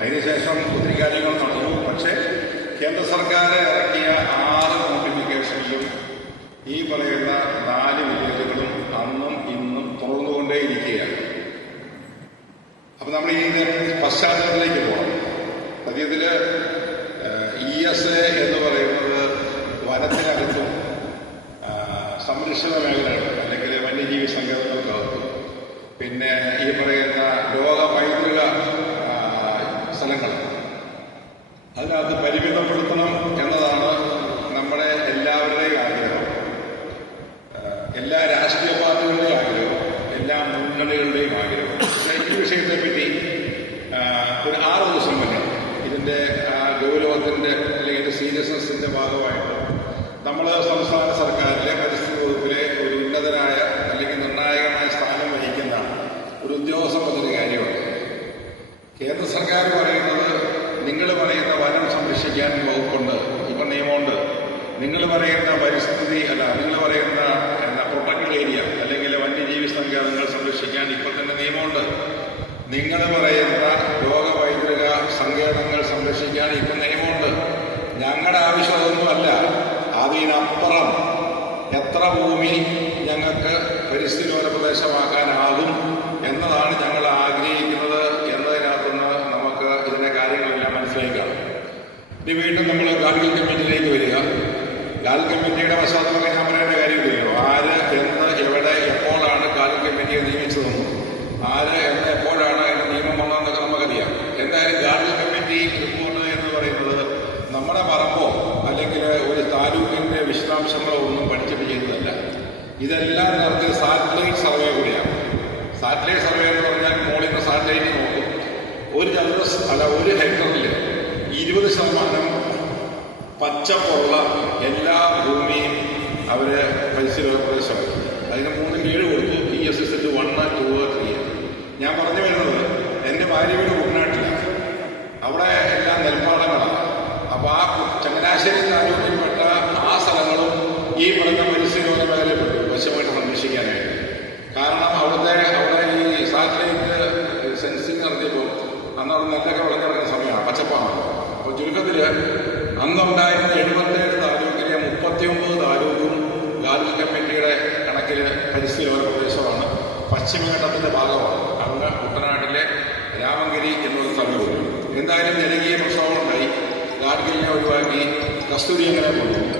അതിനുശേഷം ഒത്തിരി കാര്യങ്ങൾ നടന്നു. പക്ഷേ കേന്ദ്ര സർക്കാർ ഇറക്കിയ 6 നോട്ടിഫിക്കേഷനിലും ഈ പറയുന്ന 4 വില്ലേജുകളും അന്നും ഇന്നും തുറന്നുകൊണ്ടേയിരിക്കുകയാണ്. അപ്പം നമ്മൾ ഇതിൻ്റെ പശ്ചാത്തലത്തിലേക്ക് പോകണം. സത്യത്തിൽ ESA എന്ന് പറയുന്നത് വനത്തിനകത്തും സംരക്ഷിത മേഖലകൾ അല്ലെങ്കിൽ വന്യജീവി സങ്കേതങ്ങൾക്കകത്തും പിന്നെ ഈ പറയുന്ന ലോക പൈതൃക സ്ഥലങ്ങൾ അതിനകത്ത് പരിമിതപ്പെടുത്തണം എന്നതാണ് നമ്മുടെ എല്ലാവരുടെയും ആഗ്രഹം, എല്ലാ രാഷ്ട്രീയ പാർട്ടികളുടെയും ആഗ്രഹം, എല്ലാ മുന്നണികളുടെയും ആഗ്രഹം. പക്ഷേ ഈ വിഷയത്തെപ്പറ്റി ഒരു 6 ദിവസം മുന്നേ ഇതിൻ്റെ ഗൗരവത്തിൻ്റെ അല്ലെങ്കിൽ ഇതിൻ്റെ സീരിയസ്നെസ്സിൻ്റെ ഭാഗമായിട്ട് നമ്മൾ സംസ്ഥാന സർക്കാരിലെ പരിസ്ഥിതി വകുപ്പിലെ ഒരു ഉന്നതനായ അല്ലെങ്കിൽ നിർണായകമായ സ്ഥാനം വഹിക്കുന്ന ഒരു ഉദ്യോഗസ്ഥൻ പറഞ്ഞൊരു കാര്യമുണ്ട്. കേന്ദ്ര സർക്കാർ പറയുന്നത് നിങ്ങൾ പറയുന്ന വനം സംരക്ഷിക്കാൻ വകുപ്പുണ്ട്, ഇപ്പം നിയമമുണ്ട്. നിങ്ങൾ പറയുന്ന പരിസ്ഥിതി നിങ്ങൾ പറയുന്ന പ്രൊട്ടക്റ്റഡ് ഏരിയ അല്ലെങ്കിൽ വന്യജീവി സങ്കേതങ്ങൾ സംരക്ഷിക്കാൻ ഇപ്പോൾ തന്നെ നിയമമുണ്ട്. നിങ്ങൾ പറയുന്ന ലോക പൈതൃക സങ്കേതങ്ങൾ സംരക്ഷിക്കാൻ ഇപ്പം നിയമമുണ്ട്. ഞങ്ങളുടെ ആവശ്യം അതൊന്നുമല്ല. അതിനപ്പുറം എത്ര ഭൂമി ഞങ്ങൾക്ക് പരിസ്ഥിതിലോല പ്രദേശമാക്കാനാകും എന്നതാണ് ഞങ്ങൾ ആഗ്രഹിക്കുന്നത് എന്നതിനകത്തുനിന്ന് നമുക്ക് ഇതിൻ്റെ കാര്യങ്ങളെല്ലാം മനസ്സിലാക്കാം. ഇനി വീണ്ടും നമ്മൾ ഗാഡ്ഗിൽ കമ്മിറ്റിയിലേക്ക് വരിക. ഗാഡ്ഗിൽ കമ്മിറ്റിയുടെ പശ്ചാത്തലമൊക്കെ ഞാൻ പറയേണ്ട കാര്യമില്ലല്ലോ. ആര് എന്ന് എവിടെ എപ്പോഴാണ് ഗാഡ്ഗിൽ കമ്മിറ്റിയെ നിയമിച്ചതെന്നും ആര് എന്ന് എപ്പോഴാണ് അതിന് നിയമം വന്നതെന്നൊക്കെ നമുക്കറിയാം. എന്തായാലും ഗാഡ്ഗിൽ കമ്മിറ്റി റിപ്പോർട്ട് എന്ന് പറയുന്നത് നമ്മുടെ പറമ്പോ അല്ലെങ്കിൽ ഒരു താലൂക്കിൻ്റെ വിശദാംശങ്ങളോ ഒന്നും പഠിച്ചിട്ട് ചെയ്തതല്ല. ഇതെല്ലാം നടത്തിയ സാറ്റലൈറ്റ് സർവേ കൂടിയാണ്. സാറ്റലൈറ്റ് സർവേ എന്ന് പറഞ്ഞാൽ മോളിൽ നിന്ന് സാറ്റലൈറ്റ് നോക്കും. ഒരു ഹെക്ടറിൽ 20% പച്ചപ്പുള്ള എല്ലാ ഭൂമിയും അവർ പരിസ്ഥിതി പ്രദേശമാക്കി. അതിന് 3 ഗ്രേഡ് കൊടുത്തു. ESZ 1, 2, 3. ഞാൻ പറഞ്ഞു വരുന്നത് എൻ്റെ ഭാര്യ വീട് കുട്ടനാട്ടിലാണ്. അവിടെ എല്ലാം നെൽപ്പാടങ്ങളാണ്. അപ്പോൾ ആ ചങ്ങനാശ്ശേരി താലൂക്കിൽപ്പെട്ട ആ സ്ഥലങ്ങളും ഈ പറഞ്ഞ പരിസ്ഥിതി മേഖലയിൽപ്പെട്ടു വശമായിട്ട് സംരക്ഷിക്കാനായിട്ട്. കാരണം അവിടെ ഈ സാറ്റലൈറ്റ് സെൻസിങ് നടത്തിയപ്പോൾ അന്ന് അവിടെ നെല്ലൊക്കെ വിളഞ്ഞിറങ്ങുന്ന സമയമാണ്, പച്ചപ്പാണ്. അപ്പോൾ ചുരുക്കത്തിൽ അന്നുണ്ടായിരുന്ന 77 താലൂക്കിലെ 39 താലൂക്കും ഗാഡ്ഗിൽ കമ്മിറ്റിയുടെ കണക്കിൽ പരിസ്ഥിതി പ്രദേശമാണ്. പശ്ചിമഘട്ടത്തിൻ്റെ ഭാഗമാണ്. അങ്ങ് കുട്ടനാട്ടിലെ രാമങ്കരി എന്നൊരു സ്ഥലവും. എന്തായാലും ജനകീയ പ്രക്ഷോഭമുണ്ടായി. ഗാഡ്ഗിലിനെ ഒഴിവാക്കി കസ്തൂരി അങ്ങനെ കൊണ്ടുവന്നു.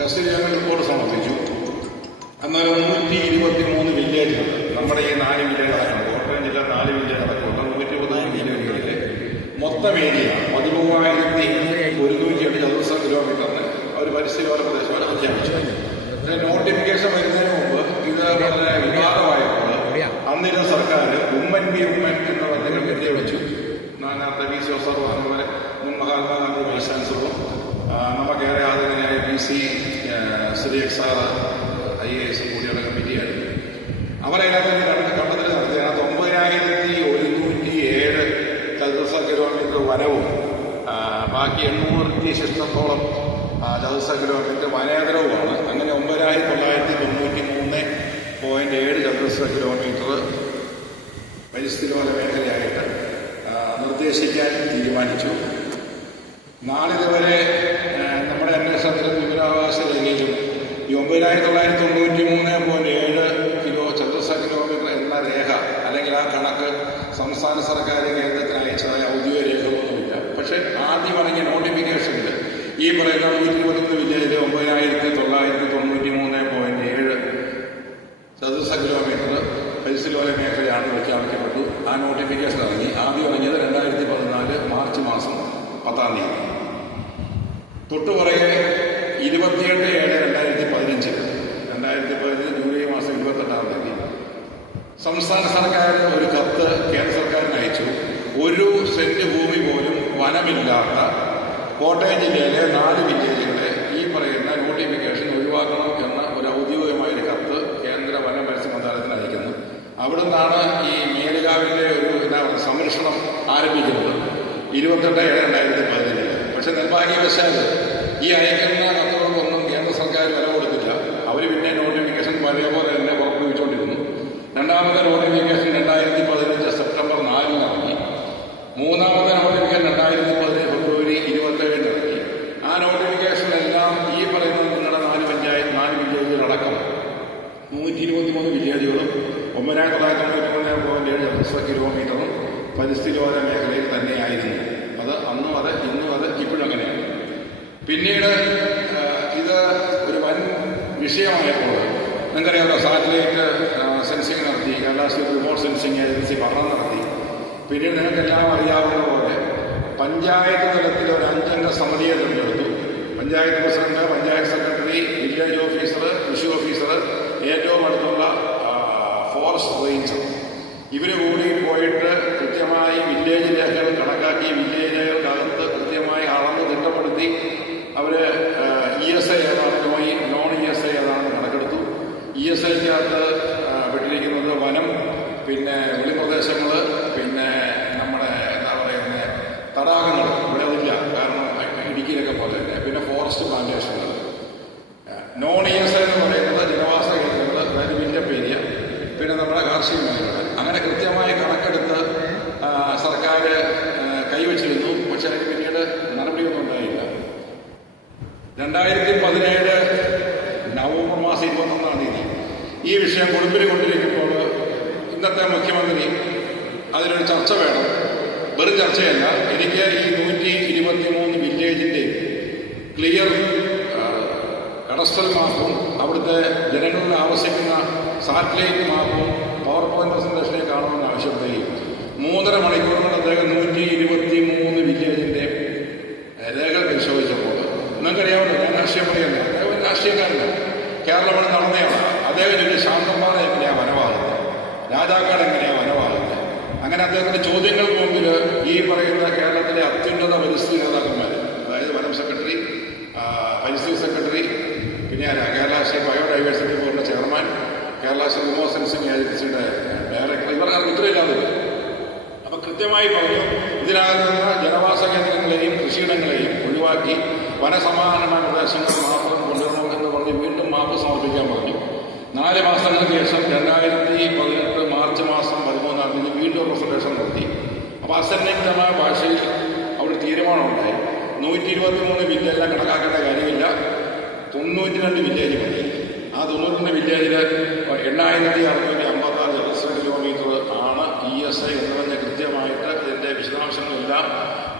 കസ്തൂരി അങ്ങനെ റിപ്പോർട്ട് സമർപ്പിച്ചു. അന്നൊരു 123 വില്ലേജുണ്ട്. നമ്മുടെ ഈ 4 വില്ലേജ് അടക്കം കോട്ടയം ജില്ല 4 വില്ലേജ് അടക്കമുള്ള 123 വില്ലേജുകളിലെ മൊത്തം ഏരിയ 13,108 ചതുരശ്ര കിലോമീറ്ററിന് ഒരു പരിസ്ഥിതി പ്രദേശമാണ് പ്രഖ്യാപിച്ചു. നോട്ടിഫിക്കേഷൻ വരുന്നതിന് മുമ്പ് ഇത് വളരെ വിവാദമായപ്പോൾ അന്നിരുന്ന സർക്കാർ ഉമ്മൻ എന്ന് പറഞ്ഞ കമ്മിറ്റിയെ വിളിച്ചു. നേരത്തെ VC സാർ പറഞ്ഞ മുൻ മഹാത്മാഗാന്ധി വൈസ് ചാൻസലറും നമുക്കേറെ ആദരണീയായ PC ശ്രീ സാർ IAS കൂടിയുള്ള കമ്മിറ്റിയായിരുന്നു. അവരതിനകത്ത് കണ്ടെത്തൽ നടത്തി. അതിനകത്ത് 9,107 ചതുരശ്ര കിലോമീറ്റർ വനവും ബാക്കി 800 ശിഷ്ടത്തോളം ചതുരശ്ര കിലോമീറ്റർ വനേതരവുമാണ്. അങ്ങനെ 9,993.7 ചതുരശ്ര കിലോമീറ്റർ പരിസ്ഥിതിലോല മേഖലയായിട്ട് നിർദ്ദേശിക്കാൻ തീരുമാനിച്ചു. നാളിതുവരെ നമ്മുടെ അന്വേഷണത്തിലും വിവരാവകാശ രേഖയിലും ഈ 9,993.7 ചതുരശ്ര കിലോമീറ്റർ എന്ന രേഖ അല്ലെങ്കിൽ ആ കണക്ക് സംസ്ഥാന സർക്കാർ കേന്ദ്രത്തിന് അയച്ചതായ ഔദ്യോഗിക രേഖകളൊന്നുമില്ല. പക്ഷേ ആദ്യം ഇറങ്ങിയ നോട്ടിഫിക്കേഷനിൽ ഈ പറയുന്ന 123 വില്ലേജിൽ 9,993.7 ചതുരശ്ര കിലോമീറ്റർ പരിസ്ഥിതിലോല മേഖലയാണ് പ്രഖ്യാപിക്കപ്പെട്ടു. ആ നോട്ടിഫിക്കേഷൻ ഇറങ്ങി. ആദ്യം ഇറങ്ങിയത് 2014 മാർച്ച് മാസം 10-ാം തീയതി. തൊട്ടുപുറകെ 27/7/2015 ജൂലൈ മാസം 28-ാം തീയതി സംസ്ഥാന സർക്കാർ ഒരു കത്ത് കേന്ദ്ര സർക്കാരിന് അയച്ചു. 1 സെന്റ് ഭൂമി പോലും വനമില്ലാത്ത കോട്ടയം ജില്ലയിലെ 4 വില്ലേജുകളെ ഈ പറയുന്ന നോട്ടിഫിക്കേഷൻ ഒഴിവാക്കണം എന്ന ഒരു ഔദ്യോഗികമായൊരു കത്ത് കേന്ദ്ര വന പരിസ്ഥിതി മന്ത്രാലയത്തിന് അയക്കുന്നു. അവിടെ നിന്നാണ് ഈ മേലുകാവിലെ ഒരു സംരക്ഷണം ആരംഭിക്കുന്നത് 28/7/2015. പക്ഷെ നിർഭാഗ്യവശാൽ ഈ അയക്കുന്ന കത്തുകൾക്കൊന്നും കേന്ദ്ര സർക്കാർ വില കൊടുത്തില്ല. അവർ പിന്നെ നോട്ടിഫിക്കേഷൻ പഴയപോലെ തന്നെ പുറപ്പെടുവിച്ചുകൊണ്ടിരുന്നു. രണ്ടാമത്തെ നോട്ടിഫിക്കേഷൻ 2015 സെപ്റ്റംബർ 4-ന് ഇറങ്ങി. മൂന്നാമത്തെ നോട്ടിഫിക്കേഷൻ 123 വില്ലേജുകളും 9,993.7 ചതുരശ്ര കിലോമീറ്ററും പരിസ്ഥിതിലോല മേഖലയിൽ തന്നെയായിരുന്നു. അത് അന്നും അത് ഇന്നും അത് ഇപ്പോഴും അങ്ങനെയാണ്. പിന്നീട് ഇത് ഒരു വൻ വിഷയമായപ്പോൾ നിങ്ങൾക്കറിയാമല്ലോ, സാറ്റലൈറ്റ് സെൻസിങ് നടത്തി, Kerala state remote sensing agency പഠനം നടത്തി. പിന്നീട് നിങ്ങൾക്കെല്ലാം അറിയാവുന്ന പോലെ പഞ്ചായത്ത് തലത്തിൽ ഒരു 5 അംഗ സമിതിയെ തിരഞ്ഞെടുത്തു. Panchayat president, panchayat secretary, village officer, കൃഷി ഓഫീസർ, ഏറ്റവും അടുത്തുള്ള ഫോറസ്റ്റ് റേഞ്ചർ, ഇവർ കൂടി പോയിട്ട് കൃത്യമായി വില്ലേജ് രേഖകൾ കണക്കാക്കി, വില്ലേജ് രേഖകൾക്കകത്ത് കൃത്യമായി അളന്ന് തിട്ടപ്പെടുത്തി അവർ ESI ഏതാണ്, നോൺ ESI ഏതാണെന്ന് കണക്കെടുത്തു. ESIക്കകത്ത് പെട്ടിരിക്കുന്നത് വനം, പിന്നെ വെളിപ്രദേശങ്ങൾ, പിന്നെ നമ്മുടെ എന്താ പറയുന്നത് തടാകങ്ങൾ, ഇവിടെ അതില്ല കാരണം ഇടുക്കിയിലൊക്കെ പോലെ തന്നെ, പിന്നെ ഫോറസ്റ്റ് പ്ലാന്റേഷനുകൾ. നോൺ ESI എന്ന് പറയുന്നത് ജനവാസ കേന്ദ്രങ്ങൾ, അതായത് വില്ലപ്പ് ഏരിയ, പിന്നെ നമ്മുടെ കാർഷിക മേഖലകൾ. അങ്ങനെ കൃത്യമായി കണക്കെടുത്ത് സർക്കാർ കൈവച്ചിരുന്നു. പക്ഷെ അതിന് പിന്നീട് നടപടിയൊന്നും ഉണ്ടായില്ല. 2017 നവംബർ മാസം 21-ാം തീയതി ഈ വിഷയം കൊടുമ്പിരി കൊണ്ടിരിക്കുമ്പോൾ ഇന്നത്തെ മുഖ്യമന്ത്രി അതിനൊരു ചർച്ച വേണം, വെറും ചർച്ചയല്ല, എനിക്ക് ഈ 123 വില്ലേജിൻ്റെ ക്ലിയർ കഡസ്ട്രൽ മാപ്പും അവിടുത്തെ ജനങ്ങളിൽ ആവശ്യിക്കുന്ന സാറ്റലൈറ്റ് മാപ്പും പവർ പോയിന്റ് പ്രസന്റേഷനെ കാണുമെന്ന് ആവശ്യപ്പെടുകയും 3.5 മണിക്കൂർ കൊണ്ട് അദ്ദേഹം 123 വില്ലേജിൻ്റെ രേഖകൾ പരിശോധിച്ചപ്പോൾ നിങ്ങൾക്കറിയാമല്ലോ, ഞാൻ രാഷ്ട്രീയം പറയുന്നത്, അദ്ദേഹം രാഷ്ട്രീയക്കാരല്ല, കേരളം നടന്നയാണ്. അദ്ദേഹം ചൊല്ലി ശാന്തമ്പാറ എങ്ങനെയാണ് വനമാകുന്നത്, രാജാക്കാട് എങ്ങനെയാണ് വനമാകുന്നത്. അങ്ങനെ അദ്ദേഹത്തിൻ്റെ ചോദ്യങ്ങൾക്ക് മുമ്പിൽ ഈ പറയുന്ന കേരളത്തിലെ അത്യുന്നത പരിസ്ഥിതി നേതാക്കന്മാർ, അതായത് വനം സെക്രട്ടറി, പരിസ്ഥിതി സെക്രട്ടറി, പിന്നെ കേരള സ്റ്റേറ്റ് ബയോഡൈവേഴ്സിറ്റി ബോർഡിൻ്റെ chairman, Kerala state remote sensing ഏജൻസിയുടെ ഡയറക്ടർ, ഇവർക്ക് ഉത്തരവില്ലാതെ. അപ്പം കൃത്യമായി പറഞ്ഞു, ഇതിനകത്ത് നിന്ന് ജനവാസ കേന്ദ്രങ്ങളെയും കൃഷിയിടങ്ങളെയും ഒഴിവാക്കി വനസമാഹരണ പ്രദേശങ്ങൾ മാത്രം കൊണ്ടുവരണം എന്ന് പറഞ്ഞ് വീണ്ടും മാപ്പ് സമർപ്പിക്കാൻ പറഞ്ഞു. 4 മാസങ്ങൾക്ക് ശേഷം 2018 മാർച്ച് മാസം 13-ാം തീയതി വീണ്ടും പ്രസന്റേഷൻ നടത്തി. അപ്പോൾ അസന്നിഗ്ധമായ ഭാഷയിൽ അവിടെ തീരുമാനമുണ്ടായി. 123 വില്ലേജെല്ലാം കണക്കാക്കേണ്ട കാര്യമില്ല, 92 വില്ലേജ് മതി. ആ 92 വില്ലേജിൽ 8,656 ചതുരശ്ര കിലോമീറ്റർ ആണ് ESI എന്നതിന് കൃത്യമായിട്ട് ഇതിൻ്റെ വിശദാംശങ്ങളെല്ലാം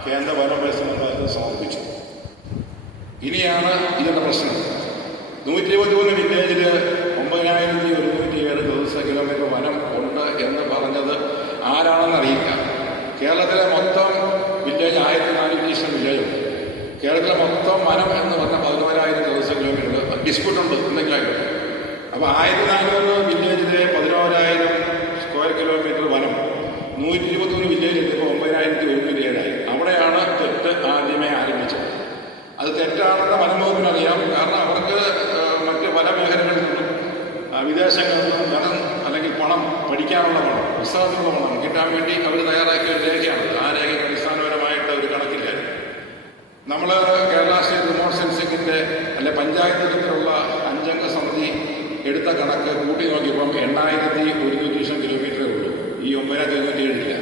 കേന്ദ്ര വനം പരിസ്ഥിതി മന്ത്രാലയത്തിന് സമർപ്പിച്ചു. ഇനിയാണ് ഇതിൻ്റെ പ്രശ്നം. 123 വില്ലേജിൽ 9,107 ചതുരശ്ര കിലോമീറ്റർ വനം ഉണ്ട് എന്ന് പറഞ്ഞത് ആരാണെന്ന് അറിയില്ല. കേരളത്തിലെ മൊത്തം വില്ലേജ് 1,400 വില്ലേജുണ്ട്. കേരളത്തിലെ മൊത്തം വനം എന്ന് പറഞ്ഞാൽ 14,000 ചതുരശ്ര കിലോമീറ്റർ ഡിസ്പ്യൂട്ടുണ്ട് എന്തെങ്കിലുമായിട്ട്. അപ്പോൾ 1,400 വില്ലേജിലെ 14,000 സ്ക്വയർ കിലോമീറ്റർ വനം 123 വില്ലേജ് എത്തിയപ്പോൾ 9,107 അവിടെയാണ് തെറ്റ് ആദ്യമേ ആരംഭിച്ചത്. അത് തെറ്റാണെന്ന് വനംവകുപ്പിനറിയാം. കാരണം അവർക്ക് മറ്റ് പല മേഖലകളിൽ നിന്നും വിദേശങ്ങളിൽ നിന്നും ധനം അല്ലെങ്കിൽ പണം, പഠിക്കാനുള്ള പണം, പുസ്തകത്തിനുള്ള പണം കിട്ടാൻ വേണ്ടി അവർ തയ്യാറാക്കിയ രേഖയാണ്. ആ രേഖയ്ക്ക് അടിസ്ഥാനപരമായിട്ട് ഒരു കണക്കില്ല. നമ്മൾ കേരള സ്റ്റേറ്റ് റിമോട്ട് സെൻസിങ്ങിൻ്റെ അല്ലെ പഞ്ചായത്ത് തലത്തിലുള്ള 5 അംഗ സമിതി എടുത്ത കണക്ക് കൂട്ടി നോക്കിയപ്പം 8,100 കിലോമീറ്ററേ ഉള്ളൂ, ഈ 9,907 ഇല്ല.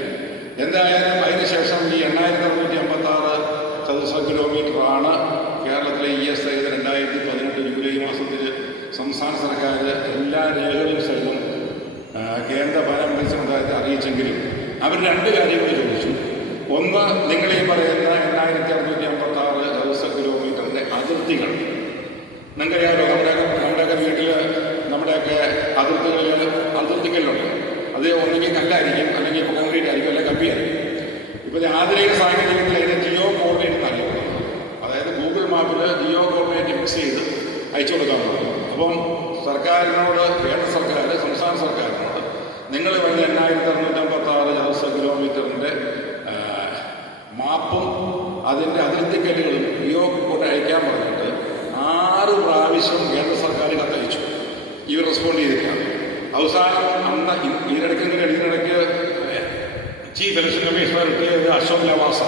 എന്തായാലും അതിനുശേഷം ഈ 8,656 ചതുരശ്ര കിലോമീറ്ററാണ് കേരളത്തിലെ ESI 2018 ജൂലൈ മാസത്തിൽ സംസ്ഥാന സർക്കാർ എല്ലാ രേഖകളും സഹിതം കേന്ദ്ര വനം പരിസ്ഥിതി മന്ത്രാലയത്തെ അറിയിച്ചെങ്കിലും അവർ 2 കാര്യങ്ങൾ ചോദിച്ചു. ഒന്ന്, നിങ്ങൾ ഈ പറയുന്ന 8,656 ചതുരശ്ര കിലോമീറ്ററിൻ്റെ അതിർത്തികൾ നിങ്ങൾക്കറിയാമല്ലോ, നമ്മുടെയൊക്കെ വീട്ടിൽ നമ്മുടെയൊക്കെ അതിർത്തികളിലുണ്ട്. അത് ഒന്നെങ്കിൽ കല്ലായിരിക്കും, അല്ലെങ്കിൽ കോൺക്രീറ്റ് ആയിരിക്കും, അല്ലെങ്കിൽ കമ്പിയായിരിക്കും. ഇപ്പോൾ ആധുനിക സാങ്കേതികത്തിൽ അതിനെ ജിയോ കോർഡിനേറ്റ് എന്നറിയപ്പെടുന്നു. അതായത് ഗൂഗിൾ മാപ്പിൽ ജിയോ കോർഡിനേറ്റ് ഫിക്സ് ചെയ്ത് അയച്ചു കൊടുക്കാൻ പറ്റും. അപ്പം സർക്കാരിനോട്, കേന്ദ്ര സർക്കാർ, സംസ്ഥാന സർക്കാരിനോട് നിങ്ങൾ വേണ്ട 8,656 ചതുരശ്ര കിലോമീറ്ററിൻ്റെ മാപ്പും അതിൻ്റെ അതിർത്തിക്കല്ലുകളും ജിയോ കോഡ് അയക്കാൻ പറഞ്ഞിട്ട് 6 പ്രാവശ്യം കേന്ദ്ര സർക്കാർ കത്തയച്ചു. ഇവർ റെസ്പോണ്ട് ചെയ്തിട്ടാണ്. അവസാനം അന്ന് ഇതിനിടയ്ക്ക് ചീഫ് ഇലക്ഷൻ കമ്മീഷണർ കിട്ടിയത് അശോക് ലവാസ,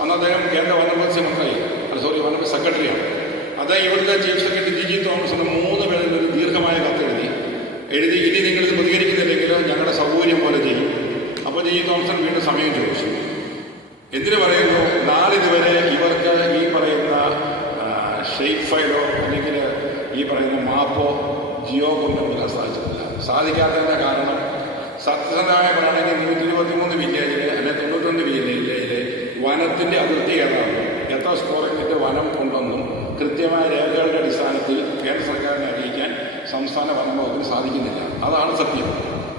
അന്ന് അദ്ദേഹം കേന്ദ്ര വനമത്സ്യ മന്ത്രി, വനം സെക്രട്ടറിയാണ്. അദ്ദേഹം ഇവിടുത്തെ ചീഫ് സെക്രട്ടറി ജിജി തോമസിന് 3 പേരിൽ ഒരു ദീർഘമായ കത്തെഴുതി. ഇനി നിങ്ങൾ പ്രതികരിക്കുന്നില്ലെങ്കിൽ ഞങ്ങളുടെ സൗകര്യം പോലെ ചെയ്യും. അപ്പോൾ ജിജി തോമസൺ വീണ്ടും സമയം ചോദിച്ചു. എന്തിനു പറയുന്നു, നാളിതുവരെ ഇവർക്ക് ഈ പറയുന്ന ഷേപ്പ് ഫയലോ അല്ലെങ്കിൽ ഈ പറയുന്ന മാപ്പോ ജിയോ കൊണ്ടുവരാൻ സാധിച്ചിട്ടില്ല. സാധിക്കാത്തതിൻ്റെ കാരണം സത്യസന്ധമായ പറയുകയാണെങ്കിൽ 123 വില്ലേജിൽ അല്ലെങ്കിൽ 91 വില്ലേജിലെ വനത്തിൻ്റെ അതിർത്തി ഏതാണ്, എത്ര സ്ക്വയർ മീറ്റർ വനം ഉണ്ടെന്നും കൃത്യമായ രേഖകളുടെ അടിസ്ഥാനത്തിൽ കേന്ദ്ര സർക്കാരിനെ അറിയിക്കാൻ സംസ്ഥാന വനം വകുപ്പിന് സാധിക്കുന്നില്ല. അതാണ് സത്യം.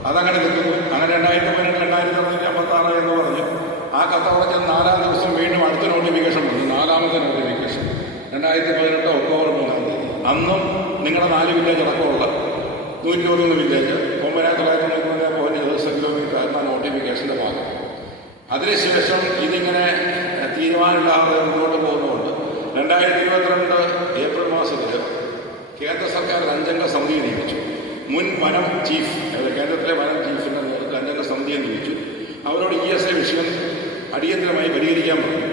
അതങ്ങനെ നിൽക്കുന്നു. അങ്ങനെ 2018 2056 എന്ന് പറഞ്ഞ് ആ കത്തവടച്ച് 4-ാം ദിവസം വീണ്ടും അടുത്ത നോട്ടിഫിക്കേഷൻ വന്നു. 4ാമത്തെ നോട്ടിഫിക്കേഷൻ 2018 ഒക്ടോബർ 3 അന്നും നിങ്ങളുടെ 4 വില്ലേജ് അടക്കമുള്ള 121 വില്ലേജ് 9,993 കിലോമീറ്റർ ആയിരുന്നു ആ നോട്ടിഫിക്കേഷൻ്റെ ഭാഗം. അതിനുശേഷം ഇതിങ്ങനെ തീരുമാനമില്ലാതെ മുന്നോട്ട് പോകുന്നതുകൊണ്ട് 2022 ഏപ്രിൽ മാസത്തിൽ കേന്ദ്ര സർക്കാർ 5-അംഗ സമിതിയെ നിയമിച്ചു. മുൻ വനം ചീഫ്, കേന്ദ്രത്തിലെ വനം ചീഫിൻ്റെ നേതൃത്വത്തിൽ 5-അംഗ സമിതിയെ നിയമിച്ചു. അവരോട് ESA വിഷയം അടിയന്തരമായി പരിഹരിക്കാൻ പറഞ്ഞു.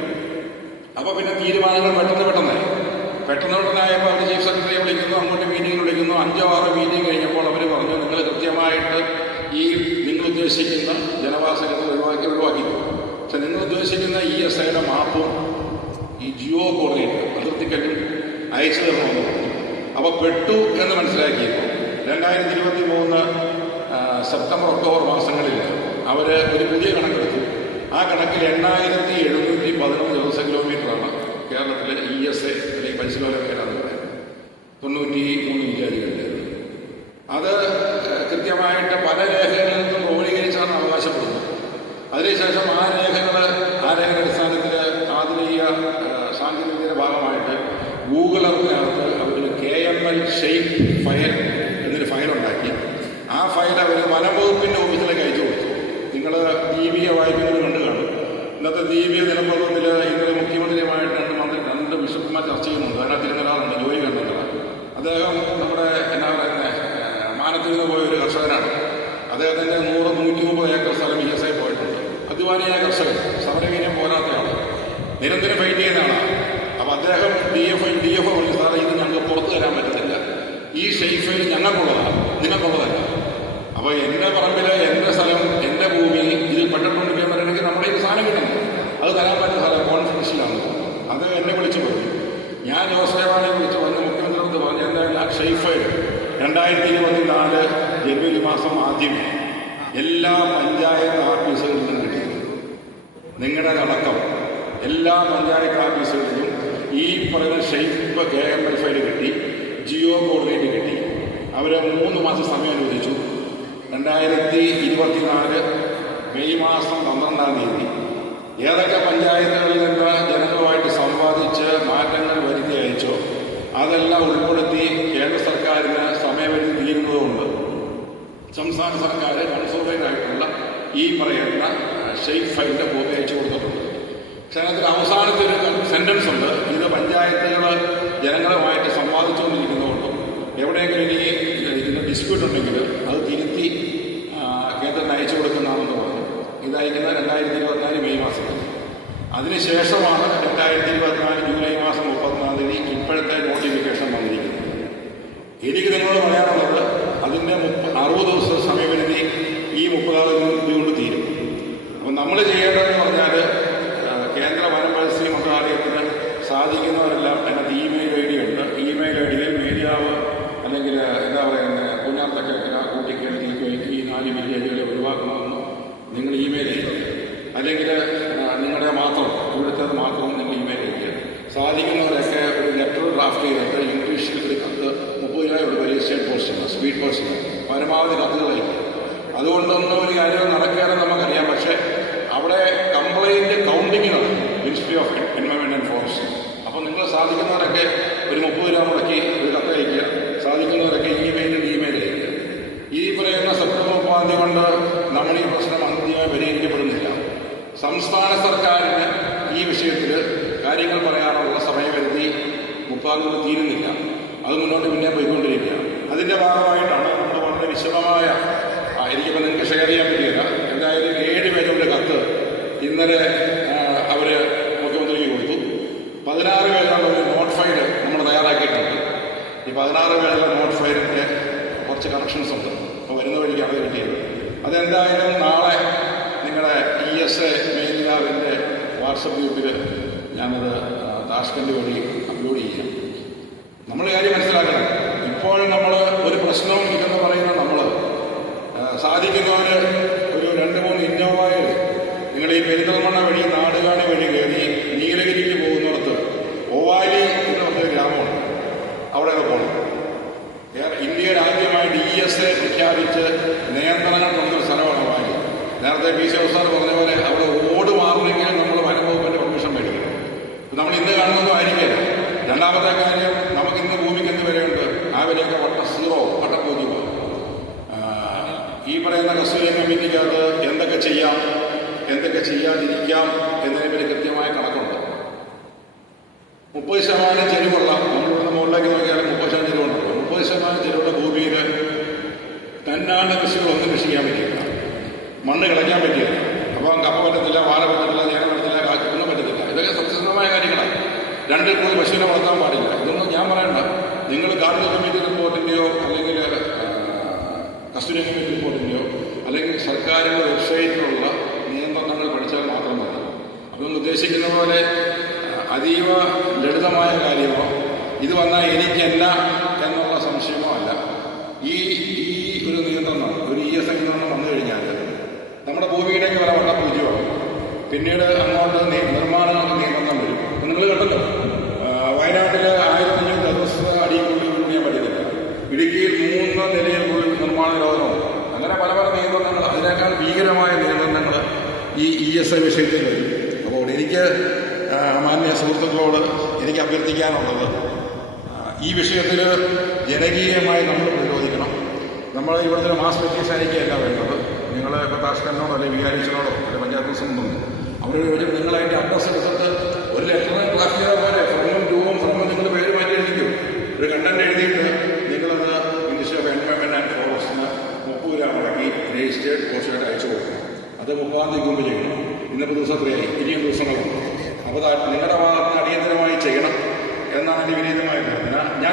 അപ്പോൾ പിന്നെ തീരുമാനങ്ങൾ പെട്ടെന്നായപ്പോൾ അവർ ചീഫ് സെക്രട്ടറിയെ വിളിക്കുന്നു, അങ്ങോട്ട് മീറ്റിംഗ് വിളിക്കുന്നു. 5-6 മീറ്റിംഗ് കഴിഞ്ഞപ്പോൾ അവർ പറഞ്ഞു, നിങ്ങൾ കൃത്യമായിട്ട് ഈ നിങ്ങൾ ഉദ്ദേശിക്കുന്ന ജനവാസകത ഒഴിവാക്കി. പക്ഷെ നിങ്ങൾ ഉദ്ദേശിക്കുന്ന ESAയുടെ മാപ്പും ഈ ജിയോ കോർഡിനേറ്റ് അതിർത്തിക്കല്ലും അയച്ചു തരണമെന്ന് പറഞ്ഞു. അപ്പോൾ പെട്ടു എന്ന് മനസ്സിലാക്കിയപ്പോൾ 2023 സെപ്റ്റംബർ ഒക്ടോബർ മാസങ്ങളിൽ അവർ ഒരു പുതിയ കണക്കെടുത്തു. ആ കണക്കിൽ 8,711 ദിവസ കിലോമീറ്ററാണ് കേരളത്തിലെ ESA അല്ലെങ്കിൽ പരിശീലന മേഖല 93 വില്ലേജുകളിൽ. അത് കൃത്യമായിട്ട് പല രേഖകളിൽ നിന്നും ക്രോഡീകരിച്ചാണ് അവകാശപ്പെടുന്നത്. അതിനുശേഷം ആ രേഖകളുടെ അടിസ്ഥാനത്തിൽ ആധുനിക സാങ്കേതികതയുടെ ഭാഗമായിട്ട് ഗൂഗിൾ എർത്തിനകത്ത് അവർ KML ഷെയ്പ്പ് ഫയൽ എന്നൊരു ഫയലുണ്ടാക്കി. ആ ഫയൽ അവർ വനംവകുപ്പിൻ്റെ ഓഫീസിലേക്ക് അയച്ചു കൊടുത്തു. നിങ്ങൾ ദീപിക വായിക്കുന്നതിന് കണ്ടു കാണും. ഇന്നത്തെ ദീപിക ദിനപത്രത്തിൽ ഇന്നലെ മുഖ്യമന്ത്രിയുമായിട്ട് രണ്ട് ബിഷപ്പുമാർ ചർച്ച ചെയ്യുന്നുണ്ട്. അതിനകത്ത് ഇരുന്നൊരാളുണ്ട്, ജോലി കണ്ടെത്തുക. അദ്ദേഹം നമ്മുടെ എന്നാ പറയുന്നത് മാനത്തിൽ നിന്ന് പോയ ഒരു കർഷകനാണ്. അദ്ദേഹത്തിൻ്റെ 100-130 ഏക്കർ സ്ഥലം ESA പോയിട്ടുണ്ട്. അധ്വാനിയായ കർഷകൻ, സമരവീര്യം പോരാത്തയാണ്, നിരന്തരം ഫൈറ്റ് ചെയ്യുന്നതാണ്. അപ്പോൾ അദ്ദേഹം DFO വിളിച്ച് സാറേ ഇത് ഞങ്ങൾക്ക് പുറത്തു തരാൻ പറ്റത്തില്ല, ഈ ഷെയ്ഫ് ഫയൽ ഞങ്ങൾക്കുള്ളതാണ്, നിങ്ങൾക്കുള്ളതല്ല. അപ്പോൾ എൻ്റെ പറമ്പിൽ എൻ്റെ സ്ഥലം എൻ്റെ ഭൂമി ഇതിൽ പെട്ടിട്ടുണ്ടെങ്കിൽ എന്ന് പറയണമെങ്കിൽ നമ്മുടെ ഈ സാധനം കിട്ടുന്നു, അത് തരാൻ പറ്റുന്ന സ്ഥലം കോൺഫിഡൻഷ്യലാണ്. അത് എന്നെ വിളിച്ചു പോയി. ഞാൻ ജോസേവാനെ വിളിച്ച് വന്ന് മുഖ്യമന്ത്രിയോട് പറഞ്ഞു, എന്തായാലും ആ ഷെയ്ഫ് ഫയൽ 2024 ജനുവരി മാസം ആദ്യമേ എല്ലാ പഞ്ചായത്ത് ഓഫീസുകളിൽ നിന്നും കിട്ടി. നിങ്ങളുടെ അടക്കം എല്ലാ പഞ്ചായത്ത് ഓഫീസുകളിലും ഈ പറയുന്ന ഷെയ്ഫ് KML ഫയൽ കിട്ടി, ജിയോ കോർഡിനേറ്റ് കിട്ടി. അവർ 3 മാസം സമയം അനുവദിച്ചു. 2024 മെയ് മാസം 12-ാം തീയതി ഏതൊക്കെ പഞ്ചായത്തുകളിൽ നിന്ന് ജനങ്ങളുമായിട്ട് സംവാദിച്ച് മാറ്റങ്ങൾ വരുത്തി അയച്ചോ അതെല്ലാം ഉൾപ്പെടുത്തി കേന്ദ്ര സർക്കാരിന് സമയപരിധി തീരുന്നതുകൊണ്ട് സംസ്ഥാന സർക്കാർ കൺസോൾട്ടേറ്റ് ആയിട്ടുള്ള ഈ പറയുന്ന ഷെയ്ഫ് ഫയലിൻ്റെ കോപ്പി അയച്ചു കൊടുത്തിട്ടുണ്ട്. പക്ഷേ അതിൽ അവസാനത്തെ ഒരു സെൻറ്റൻസ് ഉണ്ട്, ഇത് പഞ്ചായത്തുകൾ ജനങ്ങളുമായിട്ട് സംവാദിച്ചുകൊണ്ടിരിക്കുന്നതുകൊണ്ടും എവിടെയെങ്കിലും ഇനി ഇതിൻ്റെ ഡിസ്പ്യൂട്ട് ഉണ്ടെങ്കിൽ അത് തിരുത്തി കേന്ദ്രത്തിന് അയച്ചു കൊടുക്കുന്നതാണെന്ന് പറഞ്ഞു. ഇതയക്കുന്ന 2024 മെയ് മാസത്തിൽ. അതിനുശേഷമാണ് 2024 ജൂലൈ മാസം 31-ാം തീയതി ഇപ്പോഴത്തെ നോട്ടിഫിക്കേഷൻ വന്നിരിക്കുന്നത്. എനിക്ക് നിങ്ങളോട് പറയാനുള്ളത്, അതിൻ്റെ 60 ദിവസം സമയപരിധി ഈ 30-ാം തീയതി കൊണ്ട് തീരും. അപ്പം നമ്മൾ ചെയ്യേണ്ടതെന്ന് പറഞ്ഞാൽ കേന്ദ്ര വനം പരിസ്ഥിതി മന്ത്രാലയത്തിന് സാധിക്കുന്നവരെല്ലാം അതിനകത്ത് ഇമെയിൽ ID ഉണ്ട്. ഇമെയിൽ IDയിൽ മേരിയാവ് അല്ലെങ്കിൽ എന്താ പറയുന്നത് കുഞ്ഞാത്തക്കര കൂട്ടിക്കെഴുതിക്ക് ഈ 4 വില്ലേജുകളെ ഒഴിവാക്കണമെന്ന് നിങ്ങൾ ഇമെയിൽ ചെയ്യുക. അല്ലെങ്കിൽ നിങ്ങളുടെ മാത്രം ഇവിടുത്തേത് മാത്രം നിങ്ങൾ ഇമെയിൽ ചെയ്യുക. സാധിക്കുന്നവരൊക്കെ ഒരു ലെറ്റർ ഡ്രാഫ്റ്റ് ചെയ്തിട്ട് ഇംഗ്ലീഷിൽ ഒരു കത്ത് 30 രൂപ ഒരു സ്റ്റേറ്റ് പോസ്റ്റിന് സ്പീഡ് പോസ്റ്റിന് പരമാവധി കത്തുകൾ അയക്കുക. അതുകൊണ്ടൊന്നും ഒരു കാര്യം നടക്കാതെ നമുക്കറിയാം. പക്ഷേ അവിടെ കംപ്ലൈൻറ്റ് കൗണ്ടിങ് നടക്കും ministry of environment and forest. അപ്പോൾ നിങ്ങൾ സാധിക്കുന്നവരൊക്കെ ഒരു 30 രൂപ മുടക്കി ഒരു കത്ത് അയക്കുക. സാധിക്കുന്നവരൊക്കെ ഇമെയിൽ അയക്കുക. ഈ പറയുന്ന സെപ്റ്റംബർ 30-ാം തീയതി കൊണ്ട് നമ്മൾ ഈ പ്രശ്നം അന്തിമമായി പരിഹരിക്കപ്പെടുന്നില്ല. സംസ്ഥാന സർക്കാരിന് ഈ വിഷയത്തിൽ കാര്യങ്ങൾ പറയാനുള്ള സമയപരിധി 30-ാം തീയതി തീരുന്നില്ല. അത് മുന്നോട്ട് പിന്നെ പോയിക്കൊണ്ടിരിക്കുകയാണ്. അതിൻ്റെ ഭാഗമായിട്ടാണ് നമ്മൾ വളരെ വിശദമായ എനിക്കിപ്പോൾ നിങ്ങൾക്ക് ഷെയർ ചെയ്യാൻ പറ്റിയില്ല. എന്തായാലും 7 പേരുടെ കത്ത് ഇന്നലെ അവർ മുഖ്യമന്ത്രിക്ക് കൊടുത്തു. 16 പേരുള്ള ഒരു നോട്ട് ഫയൽ നമ്മൾ തയ്യാറാക്കിയിട്ടുണ്ട്. ഈ 16 പേരുള്ള നോട്ട് ഫയലിൻ്റെ കുറച്ച് കറക്ഷൻസ് ഉണ്ട്. അപ്പോൾ വരുന്ന വഴിക്കാണ് അത് കിട്ടിയത്. അതെന്തായാലും നാളെ നിങ്ങളുടെ ESA മേലിനാവിൻ്റെ വാട്സപ്പ് ഗ്രൂപ്പിൽ ഞാനത് താഷ്കന്റ് വഴി അപ്ലോഡ് ചെയ്യാം. നമ്മൾ കാര്യം മനസ്സിലാക്കണം, ഇപ്പോൾ നമ്മൾ ഒരു പ്രശ്നവും ഇല്ലെന്ന് പറയുന്ന നമ്മൾ സാധിക്കുന്നവര് ഒരു 2-3 ഇന്നോവയിൽ നിങ്ങൾ ഈ പെരിന്തൽമണ്ണ വഴി നാടുകാണി വഴി കയറി നീലഗിരിക്ക് പോകുന്നിടത്ത് ഓവാലി എന്ന് പറഞ്ഞൊരു ഗ്രാമമുണ്ട്. അവിടെയൊക്കെ പോകണം. ഇന്ത്യയിൽ ആദ്യമായിട്ട് ESA പ്രഖ്യാപിച്ച് നിയന്ത്രണങ്ങൾ കൊണ്ടൊരു സ്ഥലമാണ് ഓവാലി. നേരത്തെ പി. സാർ പറഞ്ഞ പോലെ അവിടെ ഓട് മാറണമെങ്കിൽ നമ്മൾ വനംവകുപ്പിന്റെ പെർമിഷൻ മേടിക്കണം. നമ്മൾ ഇന്ന് കാണുന്നതും ആയിരിക്കില്ല. രണ്ടാമത്തെ കാര്യം, നമുക്ക് ഇന്ന് ഭൂമിക്ക് എന്ത് വിലയുണ്ട്? ആ വിലയൊക്കെ വട്ടപൂജ്യമാണ്. ഈ പറയുന്ന കസ്തൂരി കമ്മിറ്റിക്കകത്ത് എന്തൊക്കെ ചെയ്യാം, എന്തൊക്കെ ചെയ്യാതിരിക്കാം എന്നതിനെ കൃത്യമായ കണക്കുണ്ട്. 30% ചെരുവുള്ള, നമ്മളിവിടെ മുകളിലേക്ക് നോക്കിയാൽ 30% ചെരുവുണ്ടല്ലോ. 30% ചെരുവുള്ള ഭൂമിയിൽ തന്നാണ്ട് കൃഷികളൊന്നും കൃഷി ചെയ്യാൻ പറ്റില്ല. മണ്ണ് കിളയ്ക്കാൻ പറ്റില്ല. അപ്പം കപ്പ പറ്റത്തില്ല, വാഴ പറ്റത്തില്ല, ചേന പറ്റത്തില്ല, കാക്കൊന്നും പറ്റത്തില്ല. ഇതൊക്കെ സത്യസന്ധമായ കാര്യങ്ങളാണ്. 2 കൂടുതൽ പശുവിനെ വളർത്താൻ പാടില്ല. ഇതൊന്നും ഞാൻ പറയണ്ട. നിങ്ങൾ ഗാർഹിക കമ്മിറ്റി റിപ്പോർട്ടിൻ്റെയോ അല്ലെങ്കിൽ കസ്തൂരി കമ്മിറ്റി റിപ്പോർട്ടിൻ്റെയോ അല്ലെങ്കിൽ സർക്കാരിൻ്റെ വെബ്സൈറ്റിലുള്ള നിയന്ത്രണങ്ങൾ പഠിച്ചാൽ മാത്രം മതി. അതൊന്നും ഉദ്ദേശിക്കുന്ന പോലെ അതീവ ലളിതമായ കാര്യമോ ഇത് വന്നാൽ എനിക്കല്ല എന്നുള്ള സംശയമോ അല്ല. ഈ ഒരു നിയന്ത്രണം, ഒരു ESA നിയന്ത്രണം വന്നു കഴിഞ്ഞാൽ നമ്മുടെ ഭൂമിയുടെയൊക്കെ വില വട്ടപൂജ്യമാണ്. പിന്നീട് അങ്ങോട്ട് നിർമ്മാണങ്ങൾക്ക് നിയന്ത്രണം വരും. നിങ്ങൾ കണ്ടല്ലോ, വയനാട്ടിൽ 1500 ചതുരശ്ര അടിക്കുള്ളിൽ ചെയ്യാൻ പറ്റുന്നില്ല. ഇടുക്കിയിൽ 3 നിലയിൽ നിർമ്മാണ നിരോധനമുണ്ട്. അങ്ങനെ പല പല നിയന്ത്രണങ്ങൾ, അതിനേക്കാൾ ഭീകരമായ നിയന്ത്രണങ്ങൾ ഈ ESA വിഷയത്തിൽ വരും. അപ്പോൾ എനിക്ക് മാന്യ സുഹൃത്തുക്കളോട് എനിക്ക് അഭ്യർത്ഥിക്കാനുള്ളത്, ഈ വിഷയത്തിൽ ജനകീയമായി നമ്മൾ പ്രതിരോധിക്കണം. നമ്മൾ ഇവിടുത്തെ മാസ് പെറ്റീഷനിക്കല്ല വേണ്ടത്. നിങ്ങൾ ഇപ്പോൾ താഷ്കലിനോടോ അല്ലെങ്കിൽ വികാരിച്ചനോടോ അല്ലെങ്കിൽ പഞ്ചായത്ത് പ്രസിഡന്റുണ്ട്, അവരോട് ചോദിച്ചാൽ നിങ്ങൾ അതിൻ്റെ അഡ്രസ്സ് എടുത്തിട്ട് ഒരു ലെറ്റർ ക്ലാസ് ചെയ്താൽ പോലെ ഫ്രമും ടൂവും ഫ്രമും നിങ്ങൾ പേര് മാറ്റി എഴുതിക്കും. ഒരു കണ്ടന്റ് എഴുതിയിട്ട് നിങ്ങളത് മിനിസ്ട്രി ഓഫ് എൻവയോൺമെന്റ് ആൻഡ് ഫോറസ്റ്റിന് 30 രൂപ മുടക്കി രജിസ്റ്റേർഡ് പോസ്റ്റായിട്ട് അയച്ചു കൊടുക്കണം. അത് 30-ാം തീയതി മുമ്പ് ചെയ്യണം. ഇന്നിപ്പോൾ ദിവസം 3 ഇനിയും ദിവസങ്ങളുണ്ട്. അപ്പോൾ നിങ്ങളുടെ ഭാഗത്ത് അടിയന്തരമായി ചെയ്യണം എന്നാണ് എൻ്റെ വിനീതമായ അഭ്യർത്ഥന. ഞാൻ